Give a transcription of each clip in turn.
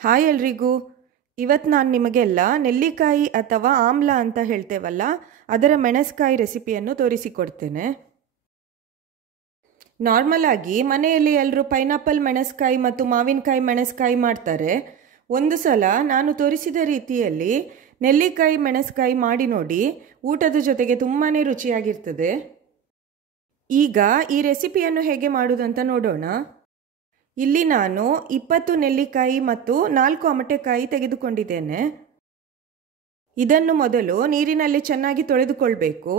Hi ಎಲ್ರಿಗೂ. ಇವತ್ತು ನಾನು ನಿಮಗೆಲ್ಲ ನೆಲ್ಲಿಕಾಯಿ ಅಥವಾ ಆಮ್ಲ ಅಂತ ಹೇಳ್ತೇವಲ್ಲ, ಅದರ ಮೆಣಸ್ಕಾಯಿ ರೆಸಿಪಿಯನ್ನು ತೋರಿಸಿಕೊಡ್ತೇನೆ. ನಾರ್ಮಲ್ ಆಗಿ ಮನೆಯಲ್ಲಿ ಎಲ್ಲರೂ ಪೈನಾಪಲ್ ಮೆಣಸ್ಕಾಯಿ ಮತ್ತು ಮಾವಿನಕಾಯಿ ಮೆಣಸ್ಕಾಯಿ ಮಾಡ್ತಾರೆ. ಒಂದು ಸಲ ನಾನು ತೋರಿಸಿದ ರೀತಿಯಲ್ಲಿ ನೆಲ್ಲಿಕಾಯಿ ಮೆಣಸ್ಕಾಯಿ ಮಾಡಿ ನೋಡಿ, ಊಟದ ಜೊತೆಗೆ ತುಂಬಾ ರುಚಿಯಾಗಿರ್ತದೆ. ಈಗ ಈ ರೆಸಿಪಿಯನ್ನು ಹೇಗೆ ಮಾಡುವುದಂತ ನೋಡೋಣ. ಇಲ್ಲಿ ನಾನು 20 ನೆಲ್ಲಿಕಾಯಿ ಮತ್ತು 4 ಅಮಟೆಕಾಯಿ ತೆಗೆದುಕೊಂಡಿದ್ದೇನೆ. ಇದನ್ನು ಮೊದಲು ನೀರಿನಲ್ಲಿ ಚೆನ್ನಾಗಿ ತೊಳೆದುಕೊಳ್ಬೇಕು.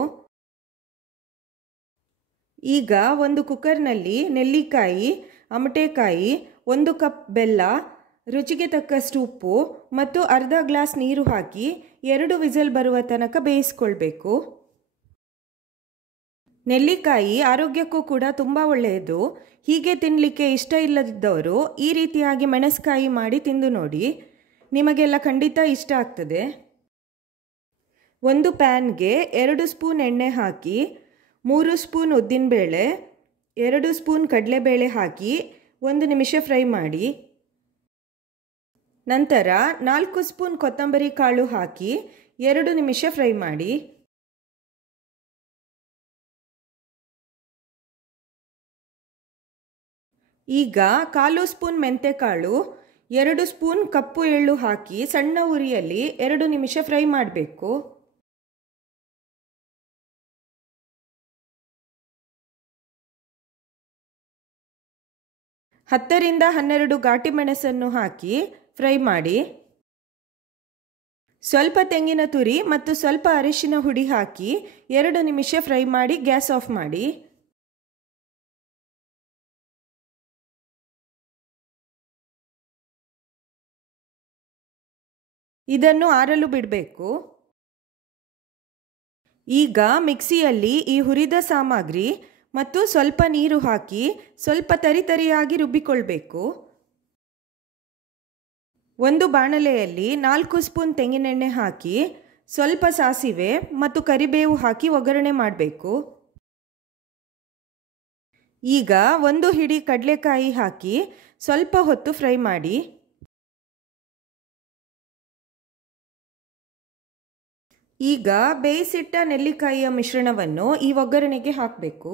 ಈಗ ಒಂದು ಕುಕ್ಕರ್ನಲ್ಲಿ ನೆಲ್ಲಿಕಾಯಿ, ಅಮಟೆಕಾಯಿ, 1 ಕಪ್ ಬೆಲ್ಲ, ರುಚಿಗೆ ತಕ್ಕಷ್ಟು ಉಪ್ಪು ಮತ್ತು ಅರ್ಧ ಗ್ಲಾಸ್ ನೀರು ಹಾಕಿ 2 ವಿಸಿಲ್ ಬರುವ ತನಕ ಬೇಯಿಸ್ಕೊಳ್ಬೇಕು. ನೆಲ್ಲಿಕಾಯಿ ಆರೋಗ್ಯಕ್ಕೂ ಕೂಡ ತುಂಬ ಒಳ್ಳೆಯದು. ಹೀಗೆ ತಿನ್ನಲಿಕ್ಕೆ ಇಷ್ಟ ಇಲ್ಲದಿದ್ದವರು ಈ ರೀತಿಯಾಗಿ ಮೆಣಸ್ಕಾಯಿ ಮಾಡಿ ತಿಂದು ನೋಡಿ, ನಿಮಗೆಲ್ಲ ಖಂಡಿತ ಇಷ್ಟ ಆಗ್ತದೆ. ಒಂದು ಪ್ಯಾನ್ಗೆ 2 ಸ್ಪೂನ್ ಎಣ್ಣೆ ಹಾಕಿ 3 ಸ್ಪೂನ್ ಉದ್ದಿನಬೇಳೆ, 2 ಸ್ಪೂನ್ ಕಡಲೆಬೇಳೆ ಹಾಕಿ 1 ನಿಮಿಷ ಫ್ರೈ ಮಾಡಿ. ನಂತರ 4 ಸ್ಪೂನ್ ಕೊತ್ತಂಬರಿ ಕಾಳು ಹಾಕಿ 2 ನಿಮಿಷ ಫ್ರೈ ಮಾಡಿ. ಈಗ 1/4 ಸ್ಪೂನ್ ಮೆಂತೆಕಾಳು, 2 ಸ್ಪೂನ್ ಕಪ್ಪು ಎಳ್ಳು ಹಾಕಿ ಸಣ್ಣ ಉರಿಯಲ್ಲಿ 2 ನಿಮಿಷ ಫ್ರೈ ಮಾಡಬೇಕು. ಹತ್ತರಿಂದ 12 ಘಾಟಿ ಮೆಣಸನ್ನು ಹಾಕಿ ಫ್ರೈ ಮಾಡಿ. ಸ್ವಲ್ಪ ತೆಂಗಿನ ತುರಿ ಮತ್ತು ಸ್ವಲ್ಪ ಅರಿಶಿನ ಹುಡಿ ಹಾಕಿ 2 ನಿಮಿಷ ಫ್ರೈ ಮಾಡಿ ಗ್ಯಾಸ್ ಆಫ್ ಮಾಡಿ. ಇದನ್ನು ಆರಲು ಬಿಡಬೇಕು. ಈಗ ಮಿಕ್ಸಿಯಲ್ಲಿ ಈ ಹುರಿದ ಸಾಮಗ್ರಿ ಮತ್ತು ಸ್ವಲ್ಪ ನೀರು ಹಾಕಿ ಸ್ವಲ್ಪ ತರಿತರಿಯಾಗಿ ರುಬ್ಬಿಕೊಳ್ಬೇಕು. ಒಂದು ಬಾಣಲೆಯಲ್ಲಿ 4 ಸ್ಪೂನ್ ತೆಂಗಿನೆಣ್ಣೆ ಹಾಕಿ ಸ್ವಲ್ಪ ಸಾಸಿವೆ ಮತ್ತು ಕರಿಬೇವು ಹಾಕಿ ಒಗ್ಗರಣೆ ಮಾಡಬೇಕು. ಈಗ 1 ಹಿಡಿ ಕಡಲೆಕಾಯಿ ಹಾಕಿ ಸ್ವಲ್ಪ ಹೊತ್ತು ಫ್ರೈ ಮಾಡಿ. ಈಗ ಬೇಯಿಸಿಟ್ಟ ನೆಲ್ಲಿಕಾಯಿಯ ಮಿಶ್ರಣವನ್ನು ಈ ಒಗ್ಗರಣೆಗೆ ಹಾಕಬೇಕು.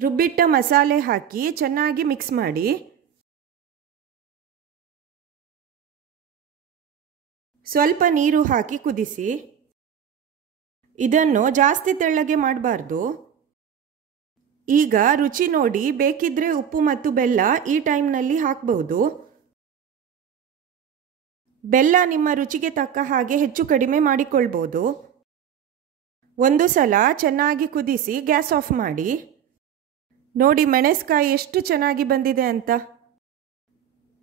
ರುಬ್ಬಿಟ್ಟ ಮಸಾಲೆ ಹಾಕಿ ಚೆನ್ನಾಗಿ ಮಿಕ್ಸ್ ಮಾಡಿ. ಸ್ವಲ್ಪ ನೀರು ಹಾಕಿ ಕುದಿಸಿ. ಇದನ್ನು ಜಾಸ್ತಿ ತೆಳ್ಳಗೆ ಮಾಡಬಾರ್ದು. ಈಗ ರುಚಿ ನೋಡಿ ಬೇಕಿದ್ರೆ ಉಪ್ಪು ಮತ್ತು ಬೆಲ್ಲ ಈ ಟೈಮ್ನಲ್ಲಿ ಹಾಕಬಹುದು. ಬೆಲ್ಲ ನಿಮ್ಮ ರುಚಿಗೆ ತಕ್ಕ ಹಾಗೆ ಹೆಚ್ಚು ಕಡಿಮೆ ಮಾಡಿಕೊಳ್ಬೋದು. ಒಂದು ಸಲ ಚೆನ್ನಾಗಿ ಕುದಿಸಿ ಗ್ಯಾಸ್ ಆಫ್ ಮಾಡಿ. ನೋಡಿ ಮೆಣಸ್ಕಾಯಿ ಎಷ್ಟು ಚೆನ್ನಾಗಿ ಬಂದಿದೆ ಅಂತ.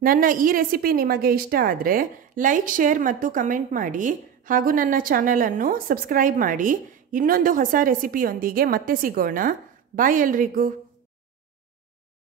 ನನ್ನ ಈ ರೆಸಿಪಿ ನಿಮಗೆ ಇಷ್ಟ ಆದರೆ ಲೈಕ್, ಶೇರ್ ಮತ್ತು ಕಮೆಂಟ್ ಮಾಡಿ. ಹಾಗೂ ನನ್ನ ಚಾನಲನ್ನು ಸಬ್ಸ್ಕ್ರೈಬ್ ಮಾಡಿ. ಇನ್ನೊಂದು ಹೊಸ ರೆಸಿಪಿಯೊಂದಿಗೆ ಮತ್ತೆ ಸಿಗೋಣ. ಬಾಯ್ ಎಲ್ರಿಗೂ.